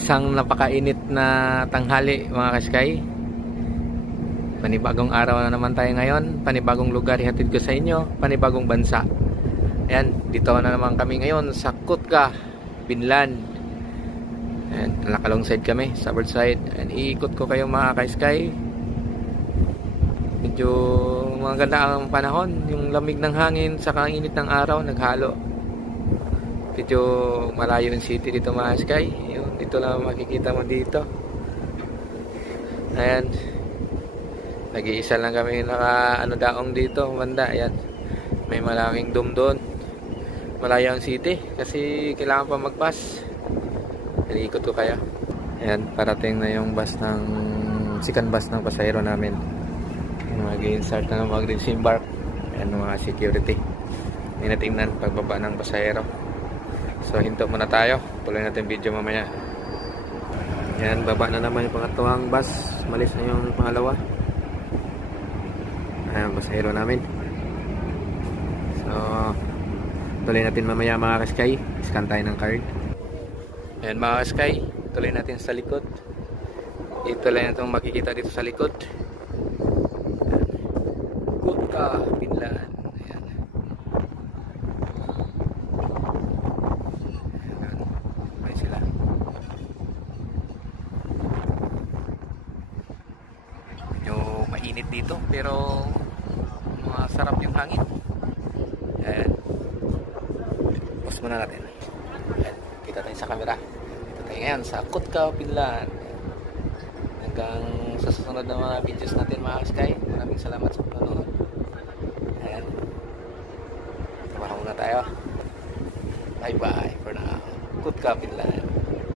Isang napakainit na tanghali mga ka-sky. Panibagong araw na naman tayo ngayon. Panibagong lugar ihatid ko sa inyo. Panibagong bansa. Ayan, dito na naman kami ngayon sa Kotka, Finland. Ayan, nakalongside kami sa bird side. Ayan, iikot ko kayo mga ka-sky. Medyo maganda ang panahon. Yung lamig ng hangin sa init ng araw naghalo. Medyo malayo yung city dito mga sky. Yun, dito lang makikita mo dito. Ayan. Nag-iisa lang kami daong dito, banda. Ayan. May malaking dome doon. Malayo ang city kasi kailangan pa mag-bus. Iikot ko kaya. Ayan, parating na yung bus ng second bus ng pasahero namin. Mag-i-start na mag-disembark. Ayan, mga security. Hindi na tingnan pagbaba ng pasahero. So hinto muna tayo. Tuloy natin video mamaya. Yan, baba na naman yung pangatawang bus. Malis na yung pangalawa. Ayan, pasahero namin. So tuloy natin mamaya mga ka-sky. Scan tayo ng card. Ayan mga ka-sky, tuloy natin sa likod. Ito lang itong makikita dito sa likod. Kotka, Finland. Mainit dito pero masarap yung hangin. Ayan. Pause muna natin. Ayan. Kita tayo sa camera. Kita tayo ngayon sa Kotka, Finland. Hanggang sa susunod na mga videos natin mga sky. Maraming salamat sa panonood. Ayan. Tumahan muna tayo. Bye bye for now. Kotka, Finland.